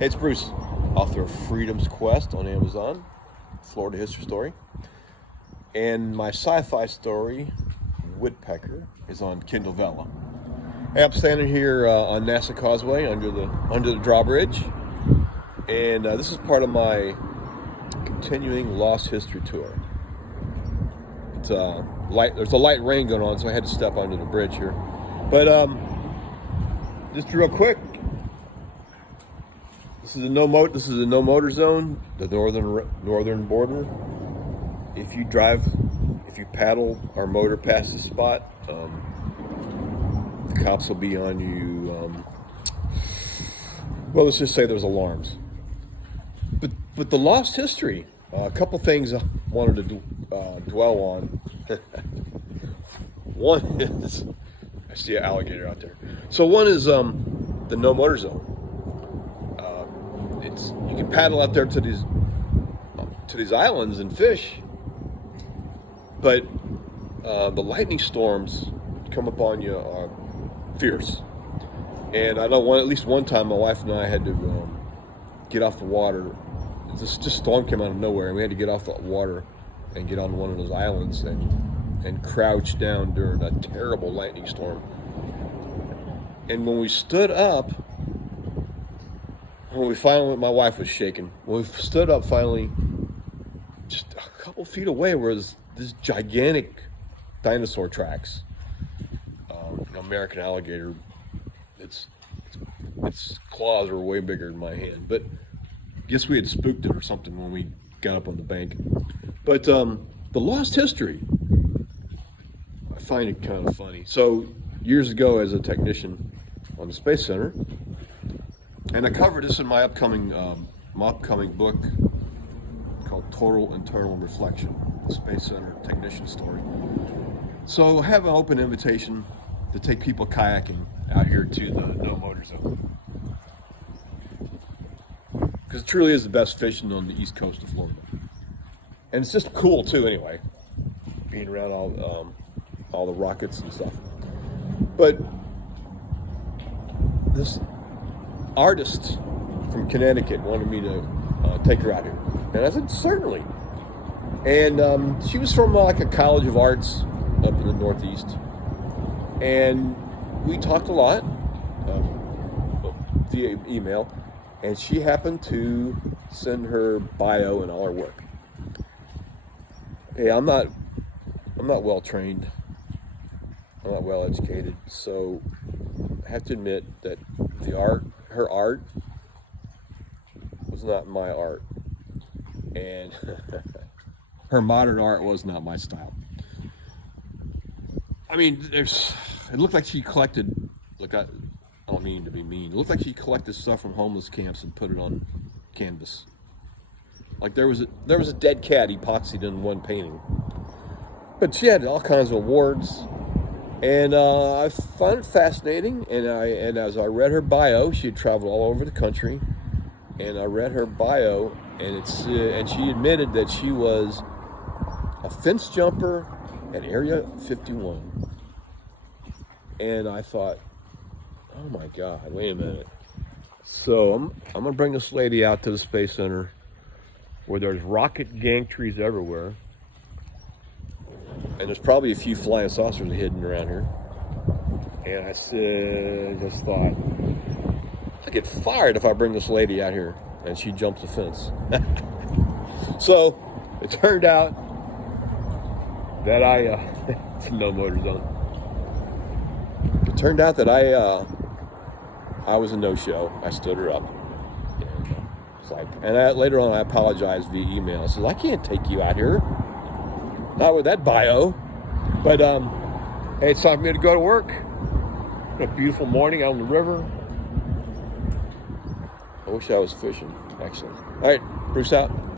Hey, it's Bruce, author of Freedom's Quest on Amazon, Florida history story. And my sci-fi story, Woodpecker, is on Kindle Vella. Hey, I'm standing here on NASA Causeway under the drawbridge. And this is part of my continuing Lost History tour. It's there's a light rain going on, so I had to step onto the bridge here. But just real quick, this is a no motor zone, the northern border. If you paddle or motor past this spot, the cops will be on you. Well, let's just say there's alarms. But the lost history, a couple things I wanted to dwell on. One is, I see an alligator out there. So one is the no motor zone. You can paddle out there to these islands and fish, but the lightning storms come upon you are fierce. And I know at least one time my wife and I had to get off the water. This storm came out of nowhere, and we had to get off the water and get on one of those islands and crouch down during a terrible lightning storm. And when we stood up, my wife was shaking. When we stood up finally, just a couple feet away was this gigantic dinosaur tracks. An American alligator. Its claws were way bigger than my hand, but I guess we had spooked it or something when we got up on the bank. But the lost history, I find it kind of funny. So years ago, as a technician on the Space Center, and I covered this in my upcoming book called Total Internal Reflection, the Space Center Technician Story. So I have an open invitation to take people kayaking out here to the no motor zone, because it truly is the best fishing on the east coast of Florida. And it's just cool too, anyway, being around all the rockets and stuff. But this artist from Connecticut wanted me to take her out here, and I said certainly. And she was from like a college of arts up in the Northeast, and we talked a lot via email. And she happened to send her bio and all her work. Hey, I'm not well trained. I'm not well educated, so I have to admit that her art was not my art, and her modern art was not my style. I mean, it looked like she collected, I don't mean to be mean. It looked like she collected stuff from homeless camps and put it on canvas. Like there was a dead cat epoxied in one painting. But she had all kinds of awards, and I found it fascinating. And as I read her bio, she had traveled all over the country. And I read her bio, and she admitted that she was a fence jumper at Area 51. And I thought, oh my God, wait a minute. So I'm gonna bring this lady out to the Space Center where there's rocket gantries everywhere. And there's probably a few flying saucers hidden around here. And I just thought, I get fired if I bring this lady out here and she jumps the fence. So it turned out that it's a no motor zone. It turned out that I was a no-show. I stood her up. Later on I apologized via email. I said, I can't take you out here. Not with that bio. But hey, it's time for me to go to work. A beautiful morning out on the river. I wish I was fishing, actually. All right, Bruce out.